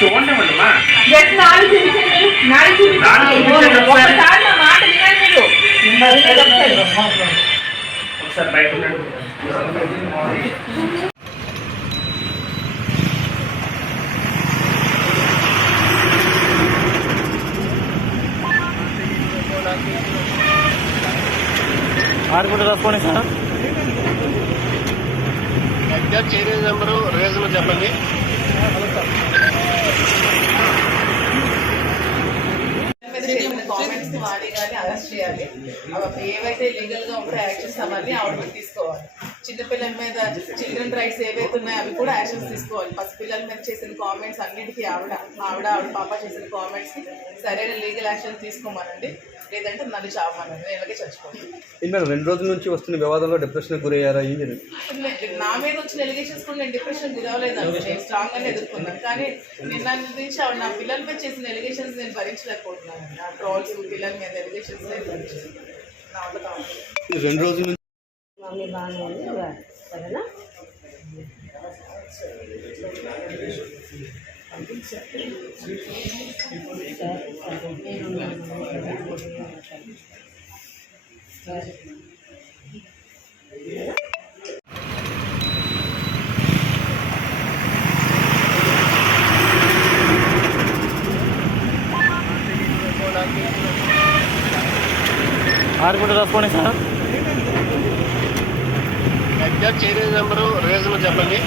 చూడండి అమ్మా. ఒకసారి బయట ఉండండి. ఆడుకుంటూ రాసుకోండి sir. Exact change number reason చెప్పండి. కామెంట్స్ వాడి కానీ అరెస్ట్ చేయాలి. అవి ఏవైతే లీగల్ గా ఉంటాయో యాక్షన్స్ అవన్నీ ఆవిడ తీసుకోవాలి. చిన్నపిల్లల మీద చిల్డ్రన్ రైట్స్ ఏవైతే ఉన్నాయో అవి కూడా యాక్షన్స్ తీసుకోవాలి. పసిపిల్లల మీద చేసిన కామెంట్స్ అన్నిటికీ ఆవిడ పాప చేసిన కామెంట్స్ కి సరైన లీగల్ యాక్షన్ తీసుకోమనండి. లేదంటే నన్ను చావమనండి. నేను ఇలాగే చచ్చిపోతాను. మేడం 2 రోజుల నుంచి వస్తున్న వివాదంలో డిప్రెషన్ గురయ్యారా? ఏం జరిగింది? నా మీద వచ్చిన ఎలిగేషన్స్ కూడా నేను డిప్రెషన్ గురవలేదండి. నేను స్ట్రాంగ్ గానే ఎదుర్కొన్నాను. కానీ నిన్న నుంచి ఆవిడ నా పిల్లలపై చేసిన ఎలిగేషన్స్ నేను భరించలేకపోతున్నాను. నా ట్రోల్స్ పిల్లల మీద ఎలిగేషన్స్ నేను భరించలేదు. నా వల్ల కావాలి. 2 రోజుల నుంచి మమ్మీ బాగానే ఉంది సరేనా? ఆడుకుంటూ రాసుకోండి sir. Exact change number reason చెప్పండి.